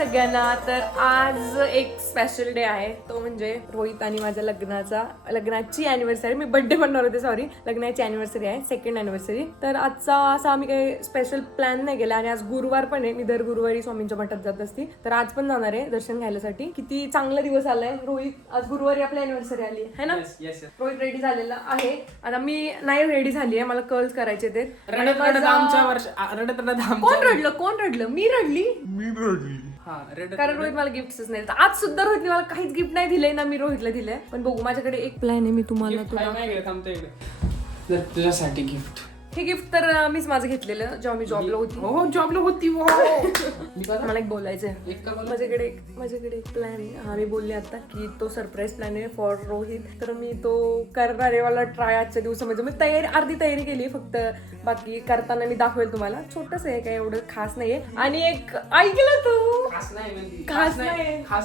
सगळ्यांना. तर आज एक स्पेशल डे आहे, तो म्हणजे रोहित आणि माझ्या लग्नाची अॅनिव्हर्सरी. मी बर्थडे म्हणणार होते, सॉरी, लग्नाची अॅनिव्हर्सरी आहे, सेकंड अॅनिव्हर्सरी. तर आजचा असा आम्ही काही स्पेशल प्लॅन नाही केला आणि आज गुरुवार पण आहे. मी दर गुरुवारी स्वामींच्या मठात जात असते, तर आज पण जाणार आहे दर्शन घ्यायसाठी. किती चांगला दिवस आलाय रोहित, आज गुरुवारी आपली अॅनिव्हर्सरी आली आहे ना. रोहित रेडी झालेला आहे. आता मी नाही रेडी झाली आहे, मला कर्ल्स करायचे ते. कोण रडलं? मी रडली. कारण रोहित मला गिफ्टच नाही. आज सुद्धा रोहितने मला काहीच गिफ्ट नाही दिलंय ना, मी रोहितला दिलंय. पण बघू, माझ्याकडे एक प्लॅन आहे, मी तुम्हाला तुझ्यासाठी गिफ्ट. हे गिफ्ट तर मीच माझं घेतलेलं जेव्हा मी जॉबला होती. हो, जॉबला होती. मला एक बोलायचंय. माझ्याकडे एक प्लॅन आहे. हा, मी बोलले आता की तो सरप्राईज प्लॅन आहे फॉर रोहित. तर मी तो करणार आहे. मला ट्राय आजच्या दिवसामध्ये मी अर्धी तयारी केली, फक्त बाकी करताना मी दाखवेल तुम्हाला. छोटस आहे, काय एवढं खास नाहीये. आणि एक ऐकलं तू, खास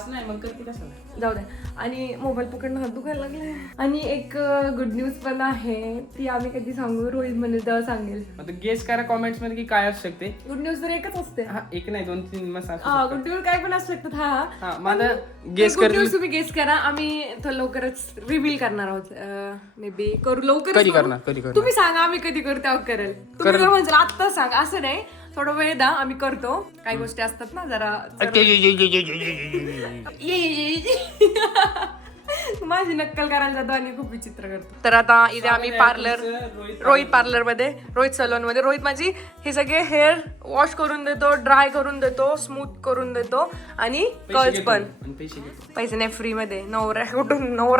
नाही मग करते कसं, जाऊ दे. आणि मोबाईल पकडणं हात दुखायला लागलाय. आणि एक गुड न्यूज पण आहे, ती आम्ही कधी सांगू, रोहित म्हणेल तेव्हा सांगेल. गेस करा कॉमेंट्स मध्ये की काय असू शकते. गुड न्यूज तर एकच असते. एक नाही, 2-3 मस्त. गुड न्यूज काय पण असू शकतात. हा, माझा गेस गुड न्यूज तुम्ही गेस करा. आम्ही लवकरच रिव्हील करणार आहोत. मे बी लवकरच करू. तुम्ही सांगा आम्ही कधी करू तेव्हा करेल. तुम्ही जर म्हणजे आत्ता सांग, असं नाही, थोडा वेळ द्या, आम्ही करतो. काही गोष्टी असतात ना जरा. माझी नक्कल करायला जातो आणि खूप विचित्र करतो. तर आता इथे आम्ही रोहित पार्लर मध्ये, रोहित सलून मध्ये. रोहित माझी हे सगळे हेअर वॉश करून देतो, ड्राय करून देतो, स्मूथ करून देतो आणि कर्ल्स पण. पैसे नाही, फ्री मध्ये. नवरा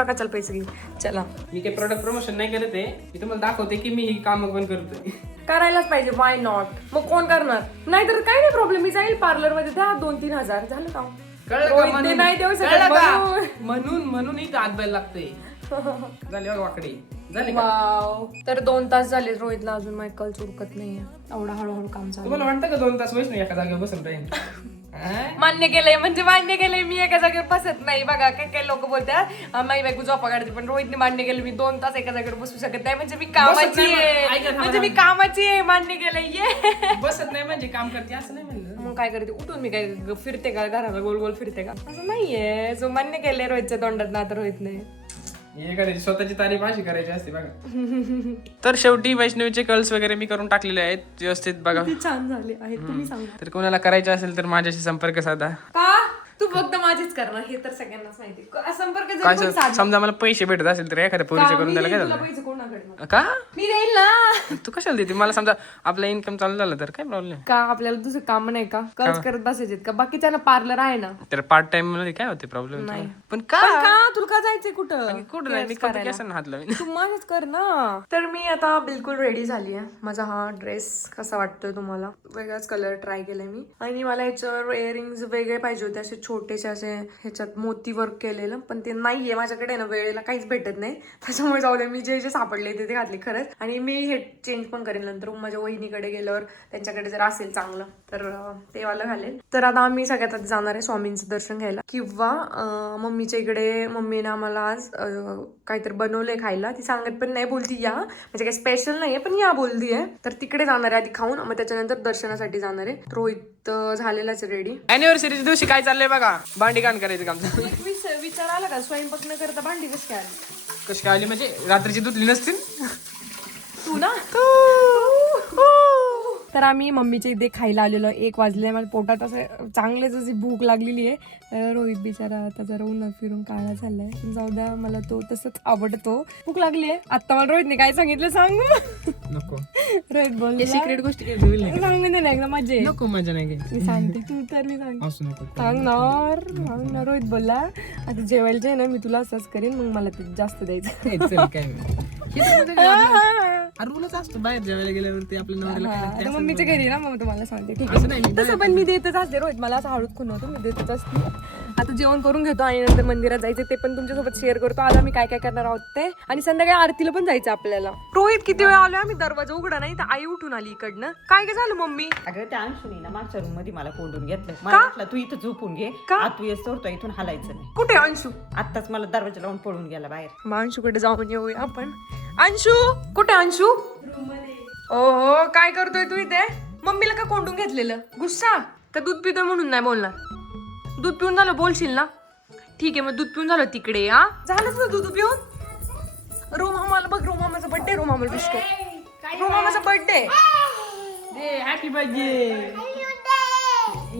कशाला पैसे घेऊ. चला, मी काही प्रोडक्ट प्रमोशन नाही करत आहे, मी तुम्हाला दाखवते की मी ही काम पण करतोय. करायलाच पाहिजे, वाय नॉट. मग कोण करणार? नाहीतर काही नाही प्रॉब्लेम, मी जाईल पार्लर मध्ये, द्या 2-3 हजार, झालं का? नाही देऊ शकत म्हणून इथं हात बायला लागतंय. झाले वाकडे झाले. तर 2 तास झाले रोहितला, अजून माझे कल चुरकत नाहीये. एवढा हळूहळू काम चालू. तुम्हाला वाटतं का 2 तास वैष्णव एका जागेवर बसून राहील? मान्य केलंय मी एका जागेवर बसत नाही. बघा, काही लोक बोलतात माई बायको झोपा काढते, पण रोहितने मान्य केलं मी 2 तास एका जागेवर बसू शकत नाही. म्हणजे मी कामाची आहे, मान्य केलंय. बसत नाही म्हणजे काम करते असं नाही म्हणलं. मग काय करते, उठून मी काय फिरते का घराला, गोल गोल फिरते का? असं नाहीये. जो मान्य केलंय रोहितच्या तोंडात ना, आता रोहितने स्वतःची तारीफ अशी करायची असते बघा. तर शेवटी वैष्णवीचे कर्ल्स वगैरे मी करून टाकलेले आहेत व्यवस्थित. बघा, छान झाले आहेत. तुम्ही सांगा. तर कोणाला करायचे असेल तर माझ्याशी संपर्क साधा. का तू फक्त माझीच करणार हे तर सगळ्यांनाच माहिती. संपर्क काय समजा मला पैसे भेटत असेल तर एखाद्या पोरीच्या करून द्यायला काय झालं का? मी देईल ना. तू कशाला देते मला? समजा आपला इन्कम चालू झालं तर काय प्रॉब्लेम? का आपल्याला दुसरं काम नाही का? कर्ज करत बसायचे का? बाकीच्या पार्लर आहे ना. तर पार्ट टाइम मध्ये काय होते प्रॉब्लेम नाही. पण का तुला का जायचंय कुठं? कुठं नाही, मी कसं हात लावेन. तू माझंच कर ना. तर मी आता बिलकुल रेडी झाली आहे. माझा हा ड्रेस कसा वाटतोय तुम्हाला? वेगळाच कलर ट्राय केलाय मी. आणि मला याच्यावर इयरिंग्स वेगळे पाहिजे होते, असे छोटेसे, असे ह्याच्यात मोती वर्क केलेलं, पण ते नाहीये माझ्याकडे ना, वेळेला काहीच भेटत नाही. त्याच्यामुळे जाऊ दे, मी जे सापडले ते घातले खरंच. आणि मी हे चेंज पण करेन नंतर माझ्या वहिनीकडे गेल्यावर, त्यांच्याकडे जर असेल चांगलं तर ते वाला घालेल. तर आता आम्ही सगळ्यात आधी जाणार आहे स्वामींचं दर्शन घ्यायला, किंवा मम्मीच्या इकडे. मम्मीने आम्हाला आज काहीतरी बनवलंय खायला, ती सांगत पण नाही, बोलती या, म्हणजे काही स्पेशल नाहीये पण या बोलती आहे. तर तिकडे जाणार आहे आधी खाऊन, मग त्याच्यानंतर दर्शनासाठी जाणार आहे. रोहित झालेलाच रेडी. अॅनिव्हर्सरीच्या दिवशी काय चाललंय बघा, भांडी कान करायचं काम. विचार आला का, स्वयंपाक न करता भांडी कशी काय आली? कशी काय आली म्हणजे? रात्रीची धुतली नसतील तू ना. तर आम्ही मम्मीच्या इथे खायला आलेलो. 1 वाजले. माझ्या पोटात असं चांगलेच अशी भूक लागलेली आहे. रोहित बिचारा आता जरा उन्हात फिरून काळा झालाय. जाऊ द्या, मला तो तसंच आवडतो. भूक लागली आहे. आता मला रोहितने काय सांगितलं सांगू नको? रोहित बोल, सिक्रेट गोष्टी सांगून दे ना एकदा. मजा नको, मजा नाही. मी सांगते, तू तर मी सांगणार. रोहित बोलला आता जेवायला ना मी तुला असंच करीन, मग मला ते जास्त द्यायचं. रूलच असतो बाहेर जेवायला गेल्यावरती आपल्या नवऱ्याला. मम्मीच्या घरी ना, मग तुम्हाला सांगते ठीक आहे. तसं पण मी देतच असते रोहित, मला असं हळूच खून होतो, मी देतच असते. आता जेवण करून घेतो आणि नंतर मंदिरात जायचं, ते पण तुमच्यासोबत शेअर करतो. आज आम्ही काय काय करणार आहोत ते. आणि संध्याकाळी आरतीला पण जायचं आपल्याला. रोहित किती वेळ आलोय आम्ही, दरवाजा उघडा नाही तर आई उठून आली इकडनं. काय काय झालं मम्मी? अगं त्या अंशुनी ना मागच्या रूम मध्ये मला कोंडून घेतलं. मला वाटलं तू इथं झोपून घे, तू येस तर इथून हलायचं नाही. कुठे अंशू? आत्ताच मला दरवाजा लावून पळून गेला बाहेर. मग अंशूकडे जाऊन येऊया आपण. अंशू कुठे? अंशू ओहो, काय करतोय तू इथे? मम्मीला का कोंडून घेतलेलं? गुस्सा का दूध पितोय म्हणून नाही बोलणार? दूध पिऊन झालं बोलशील ना? ठीक आहे, मग दूध पिऊन झालं तिकडे. हा झालंच ना दूध पिऊन. रोमामाला बघ, रोमामाचा बर्थडे. रोमामाला विश कर. रोमामाचा बर्थडे. दे हॅपी बर्थडे.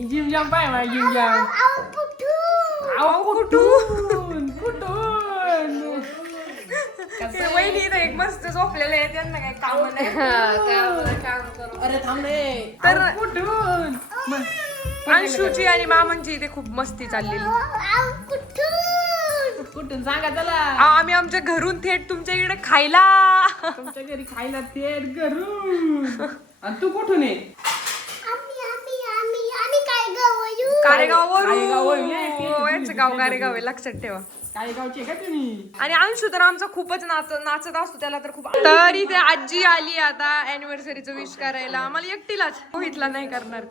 जिम जाम पाय मला जिम जाम. आव कुठून कुठून. वहिनी इथं एक मस्त झोपलेले आहे, त्यांना काही काम नाही. अरे थांब रे. तर कुठून. अंशूची आणि मामांची इथे खूप मस्ती चाललेली. कुठून सांगा चला. आम्ही आमच्या घरून थेट तुमच्या इकडे खायला. तुमच्या घरी खायला थेट करू. आणि तू कुठून आहे? कारेगाववरून. यांचं गाव कारेगाव आहे, लक्षात ठेवा. काय गावची का तुम्ही? आणि अंशू तर आमचा खूपच नाचत असतो, त्याला तर खूप. तरी ते आजी आली आता अॅनिव्हर्सरीचं विश करायला. आम्हाला एकटीलाच, मोहितला नाही करणार.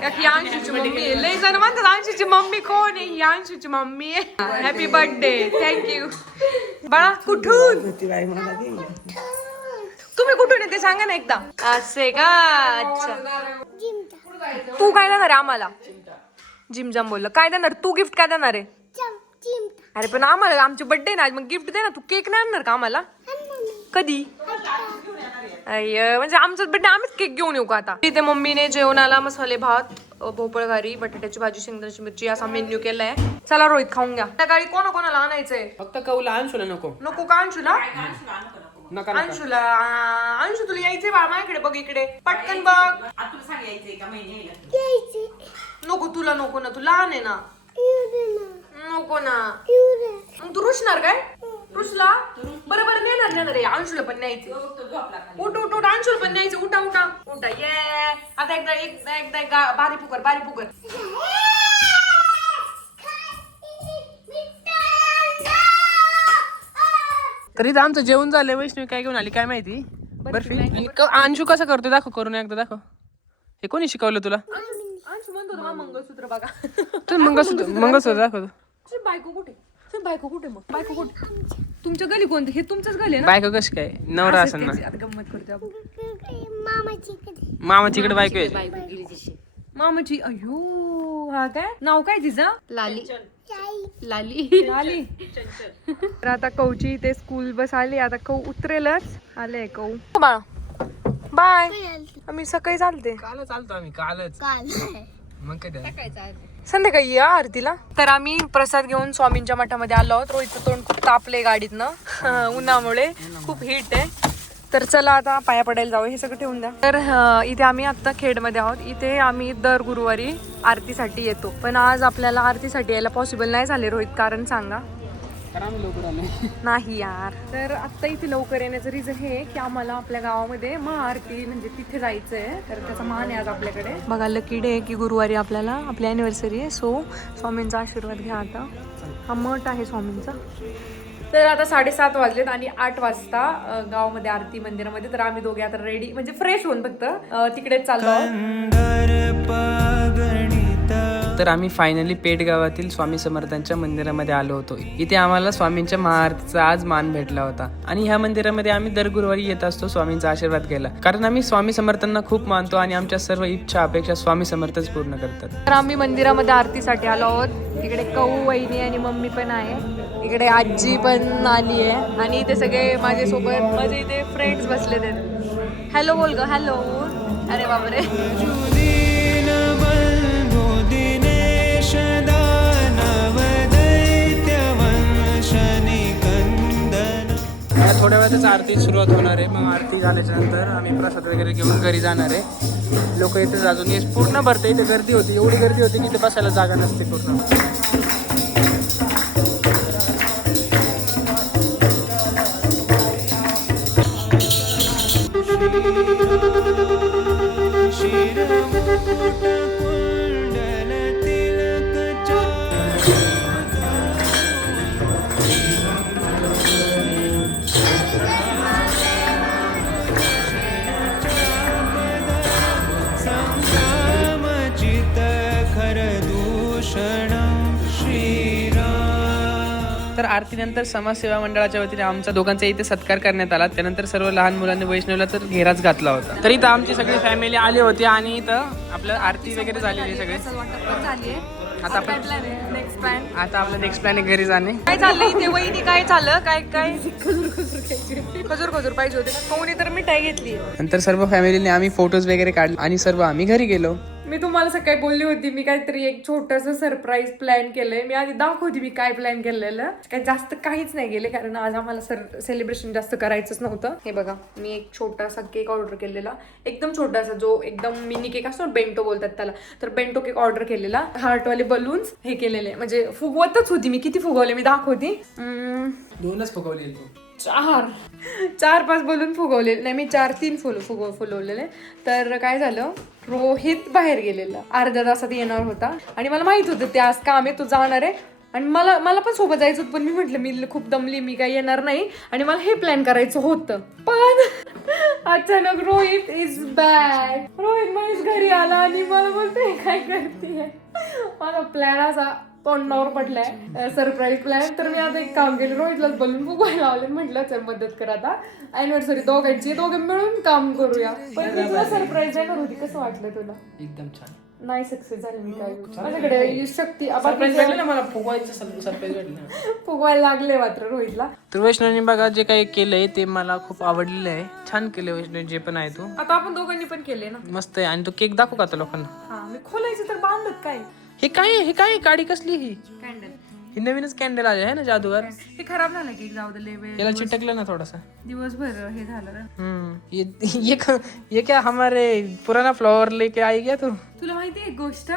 का की अंशूची मम्मी आहे. लय जण म्हणतात अंशूची मम्मी कोण आहे? ही अंशूची मम्मी आहे. Happy birthday. थँक्यू. बाळा कुठून तुम्ही कुठून आहे ते सांगा ना एकदा. असे का? अच्छा. तू काय देणार आहे आम्हाला? जिम जाम बोललं. काय देणार तू? गिफ्ट काय देणार आहे? अरे पण आम्हाला आमचे बर्थडे ना, मग गिफ्ट दे ना. तू केक नाही आणणार का आम्हाला? कधी? अय्य, म्हणजे आमचा बर्थडे आम्हीच केक घेऊन येऊ का आता? इथे मम्मीने जेवणाला मसाले भात, भोपळ घारी, बटाट्याची भाजी, शेंगदाण्याची मिरची असा मेन्यू केलाय. चला रोहित खाऊन घ्या. सकाळी कोणाला आणायचंय? फक्त कौला अंशूला नको. नको का अंशूला? नका अंशूला. अंशू तुला यायचंय बाळा माझ्याकडे. बघ इकडे पटकन बघ. नको तुला, नको ना, तू लहान आहे ना. नको ना. मग तू रुसणार काय? रुसला बरोबर नेणार रे. अंशूला पण न्यायचे. उठ उठ उठ. अंशूला पण न्यायचं. उठा उठा उठा. ये आता एकदा बारी पुकर, बारी पुकर. तरी आमचं जेवण झालंय. वैष्णवी काय घेऊन आली काय माहिती? बर्फी. आणि अंशू कसं करतोय दाखव, करून एकदा दाखव. हे कोणी शिकवलं तुला? अंशू म्हणतो ना मंगळसूत्र बघा. तू मंगळसूत्र दाखव. बायको कुठे? बायको कुठे? मग बायको कुठे? तुमच्या गली कोणते? हे तुमचंच गली आहे ना? बायको कशी काय? नवरा असेल ना. आता गंमत करतोय आपण. मामाची इकडे बायको आहे. मामाची. अयो, हा काय नाव काय तिचं? लाली. लाली. लाली. तर आता कौची ते स्कूल बस आली. आता कौ उतरेलच. आले कौ. बाळा बाय. आम्ही सकाळी चालते. कालच आलतो आम्ही. कालच. मग काय संध्याकाळी या आरतीला. तर आम्ही प्रसाद घेऊन स्वामींच्या मठामध्ये आलो आहोत. रोहितचं तोंड खूप तापले गाडीतनं उन्हामुळे. खूप हीट आहे. तर चला आता पाया पडायला जाऊ. हे सगळं ठेवून द्या. तर इथे आम्ही आता खेडमध्ये आहोत. इथे आम्ही दर गुरुवारी आरतीसाठी येतो. पण आज आपल्याला आरतीसाठी यायला पॉसिबल नाही झाले रोहित. कारण सांगा. नाही यार. तर आता इथे लवकर येण्याचं रिझन हे की आम्हाला आपल्या गावामध्ये महाआरती म्हणजे तिथे जायचंय. तर त्याचा मान आहे आज आपल्याकडे. बघा लकी डे की गुरुवारी आपल्याला आपली अॅनिव्हर्सरी आहे. सो स्वामींचा आशीर्वाद घ्या. आता हा मठ आहे स्वामींचा. तर आता 7:30 वाजलेत आणि 8 वाजता गावामध्ये आरती मंदिरामध्ये. तर आम्ही दोघे आता रेडी म्हणजे फ्रेश होऊन फक्त तिकडेच चाललो आहोत. तर आम्ही फायनली पेठ गावातील स्वामी समर्थांच्या मंदिरामध्ये आलो होतो. इथे आम्हाला स्वामींच्या महाआरतीचा आज मान भेटला होता. आणि ह्या मंदिरामध्ये आम्ही दर गुरुवारी येत असतो स्वामींचा आशीर्वाद घ्यायला. कारण आम्ही स्वामी समर्थांना खूप मानतो आणि आमच्या सर्व इच्छा अपेक्षा स्वामी समर्थच पूर्ण करतात. तर आम्ही मंदिरामध्ये आरतीसाठी आलो आहोत. इकडे कौ, वहिनी आणि मम्मी पण आहे. इकडे आजी पण आली आहे. आणि इथे सगळे माझ्यासोबत माझे इथे फ्रेंड्स बसलेत आहेत. हॅलो बोल ग. हॅलो. अरे बापरे. थोड्या वेळातच आरती सुरुवात होणार आहे. मग आरती झाल्याच्या नंतर आम्ही प्रसाद वगैरे घेऊन घरी जाणार आहे. लोक इथे अजून पूर्ण भरते. इथे गर्दी होती. एवढी गर्दी होती की इथे बसायला जागा नसते पूर्ण. तर आरतीनंतर समाजसेवा मंडळाच्या वतीने आमच्या दोघांचा इथे सत्कार करण्यात आला. त्यानंतर सर्व लहान मुलांनी वैष्णवला तर घेराच घातला होता. तर इथं आमची सगळी फॅमिली आली होती आणि इथं आपलं आरती वगैरे झालेली सगळे. आता आपण नेक्स्ट प्लॅन आता आपलं नेक्स्ट प्लॅन घरी जाणे. काय चाललं इथे वहिनी? काय चाललं? काय खजूर पाहिजे होते ना, कोणी तर मिठाई घेतली. नंतर सर्व फॅमिलीने आम्ही फोटोज वगैरे काढले आणि सर्व आम्ही घरी गेलो. मी तुम्हाला सकाळी बोलली होती मी काहीतरी एक छोटस सरप्राईज प्लॅन केलंय. मी आधी दाखवते मी काय प्लॅन केलेलं. काही जास्त काहीच नाही गेले कारण आज आम्हाला सेलिब्रेशन जास्त करायचंच नव्हतं. हे बघा, मी एक छोटासा केक ऑर्डर केलेला, एकदम छोटासा, जो एकदम मिनी केक असतो, बेंटो बोलतात त्याला. तर बेंटो केक ऑर्डर केलेला, हार्टवाले बलून्स हे केलेले, म्हणजे फुगवतच होती मी. किती फुगवले मी दाखवते. 2च फुगवले. 4-5 बलून फुगवले नाही मी, 4-3 फुलवलेले. तर काय झालं, रोहित बाहेर गेलेला, अर्ध्या तासात येणार होता आणि मला माहित होतं ते आज काम आहे, तो जाणार आहे. आणि मला पण सोबत जायचं होतं, पण मी म्हटलं मी खूप दमली, मी काही येणार नाही आणि मला हे प्लॅन करायचं होतं. पण अचानक रोहित इज बॅक. रोहित महेश घरी आला आणि मला बोलते काय करते. माझा प्लॅन असा तोंडावर पडलाय, सरप्राईज प्लॅन. तर मी आता एक काम केलं, रोहितलाच बोलून फुगवायला लावले. म्हटलं चल मदत कर आता, अॅनिव्हर्सरी दोघे मिळून काम करूया. पण मी तुला सरप्राईज देणार होती, कसं वाटलं तुला? एकदम छान. नाही सक्सेस झाली मी काय. माझ्याकडे शक्ती मला फुगवायचं सरप्राईज भेटलं. फुगवायला लागले मात्र रोहितला. तर वैष्णवनी बघा जे काही केलंय ते मला खूप आवडलेलं आहे. छान केलंय वैष्णव जे पण आहे तू. आता आपण दोघांनी पण केले ना. मस्त आहे. आणि तो केक दाखवू का आता लोकांना? हा, मी खोलायचं तर बांधत काय. हे काय गाडी कसली ही? कॅन्डल. ही नवीनच कॅन्डल आली आहे ना जादूगर. हे खराब झालं की जाऊ दे लेवे. याला चिटकलं ना थोडासा. दिवसभर हे झालं. ये क्या हमारे पुराना फ्लावर लेके आई क्या तू? तुला माहिती आहे एक गोष्ट,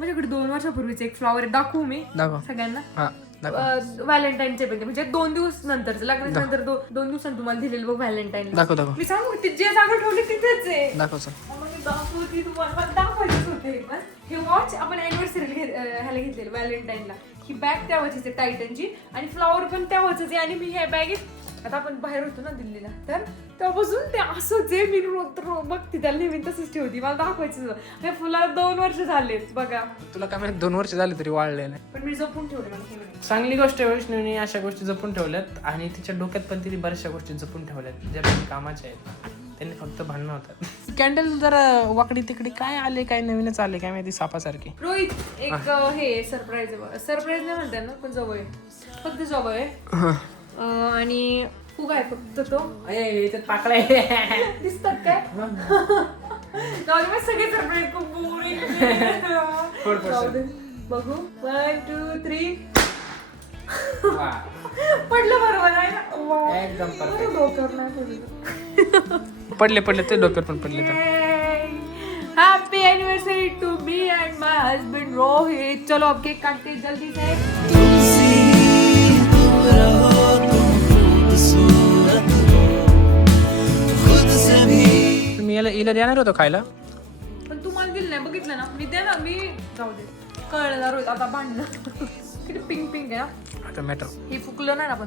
माझ्याकडे 2 वर्षापूर्वीच एक फ्लॉवर दाखवू मी दाखव. सगळ्यांना. हा व्हॅलेंटाईनचे म्हणजे 2 दिवस नंतर, लग्नाच्या नंतर 2 दिवसांनी तुम्हाला दिलेलं बघ व्हॅलेंटाईन. दाखव. मी सांगू जे जागा ठेवली तिथेच आहे. दाखव सर. मग मी दाखवते तुम्हाला, मला दाखवायचंच होते. पण हे वॉच आपण अॅनिव्हर्सरी ह्याला घेतलेलं व्हॅलेंटाईनला. ही बॅग त्या वचीची टायटनची आणि फ्लॉवर पण त्या वचीचे. आणि मी ह्या बॅगेत आता आपण बाहेर होतो ना दिल्लीला, तर तेव्हापासून ते असंच आहे. मी बघते त्याला नेहमी तसंच ठेवते. मला दाखवायचं हे फुलाला 2 वर्ष झालेत बघा. तुला काय माहिती 2 वर्ष झाले तरी वाढले नाही. पण मी जपून ठेवले. मला चांगली गोष्ट आहे वैष्णवनी अशा गोष्टी जपून ठेवल्यात. आणि तिच्या डोक्यात पण तिने बऱ्याचशा गोष्टी जपून ठेवल्यात ज्या काही कामाच्या आहेत. त्यांनी फक्त भांडणं होतात. कॅन्डल जरा वाकडी तिकडी काय आले, काय नवीनच आले काय माहिती, सापासारखी. रोहित एक हे सरप्राईज नाही म्हणतात ना, पण जवळ आहे, फक्त जवळ आहे. आणि खूप आहे फक्त तो पाकळा दिसतात काय. सगळे सरप्राईज खूप बोरिंग. बघू 1 2 3 पडलं बरोबर आहे ना. एकदम डोक्यावर नाही पडलं. पडले ते डोक्यावर पण पडले तर. Happy anniversary to me and my husband Rohit. चलो अब केक काटते जल्दी से. तुम्ही याला देणार होतो खायला, पण तू मला दिलं नाही, बघितलं ना. मी दे ना, मी जाऊ दे. कळलं ना रोहित आता भांडणं. किती पिंक आहे ना. आता मॅटर हे फुकलं नाही ना आपण.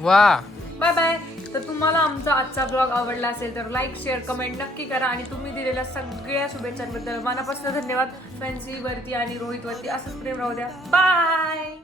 वा. Bye bye. तर तुम्हाला आमचा आजचा ब्लॉग आवडला असेल तर लाईक शेअर कमेंट नक्की करा. आणि तुम्ही दिलेल्या सगळ्या शुभेच्छांबद्दल मनापासून धन्यवाद. फॅन्सी वरती आणि रोहित वरती असंच प्रेम राहू द्या. बाय.